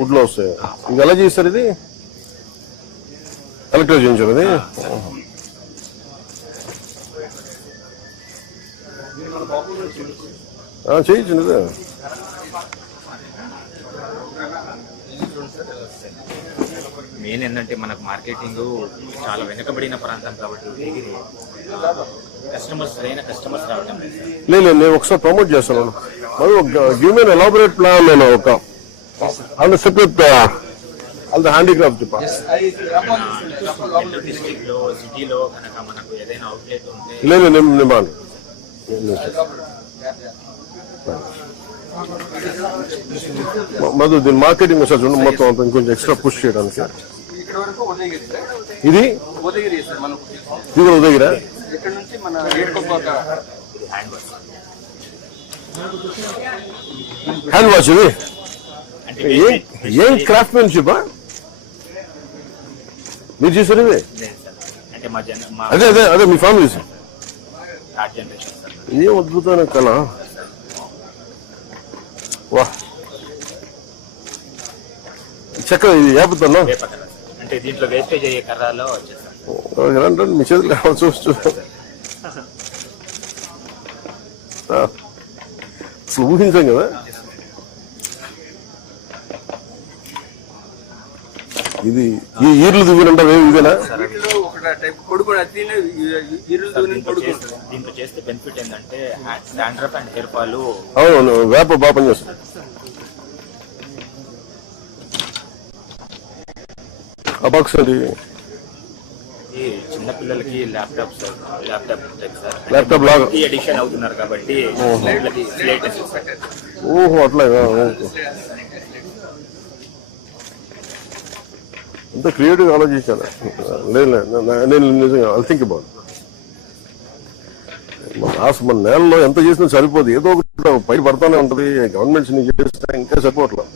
వుడ్లో వస్తాయి. ఇది ఎలా చేస్తారు? ఇది ఎలక్ట్రిక్ చేయించారు. అది చేయించండి. ఇది మెయిన్ ఏంటంటే మనకు మార్కెటింగ్ చాలా వెనుకబడిన ప్రాంతం కాబట్టి కస్టమర్స్ రావడం లేదు. నేను ఒకసారి ప్రమోట్ చేస్తాను. Give me elaborate plan. నేను ఒక and separate all the handicraft district లో సిటీలో కనుక మనకు ఏదైనా అవుట్లెట్ ఉంటే లేదు. నేను మధు దీని మార్కెటింగ్ మెసేజ్ మొత్తం అంతా ఇంకొంచెం ఎక్స్ట్రా పుష్ చేయడానికి. ఇది కూడా ఉదయగిరా హ్యాండ్ వాష్. ఇది ఏం క్రాఫ్ట్మెన్షిప్ మీరు చేశారు? ఇది అదే అదే అదే మీ ఫ్యామిలీ ఏం అద్భుతమైన కళ. వా చక్కగా ఇది ఏపుతాను. అంటే దీంట్లో వేస్టేజ్ అయ్యే కర్రలో మీ చేతులు కావాల్సి అసలు ఊహించాం కదా. ఇది ఈ ఈర్లు దువ్వినంటే ఇదేనా? దీంట్లో చేస్తే బెనిఫిట్ ఏంటంటే డాండ్రఫ్ అండ్ హెయిర్ ఫాల్. అవును, వేప బాగా పనిచేస్తుంది. ఆ బాక్స్ అది చిన్నపిల్లలకి ల్యాప్టాప్ లాగా ఎడిషన్ అవుతున్నారు కాబట్టి. ఓహో అట్లాగా. అంత క్రియేటివ్ ఆలోచించాను. లేదు నేను నిజంగా ఐ థింక్ అబౌట్ మన నేలలో ఎంత చేసినా సరిపోదు. ఏదో ఒకటి పై పడతానే ఉంటుంది. గవర్నమెంట్స్ చేస్తే ఇంకా సరిపోవట్లేదు.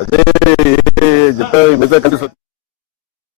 అదే చెప్పా మిగతా కంట్రీస్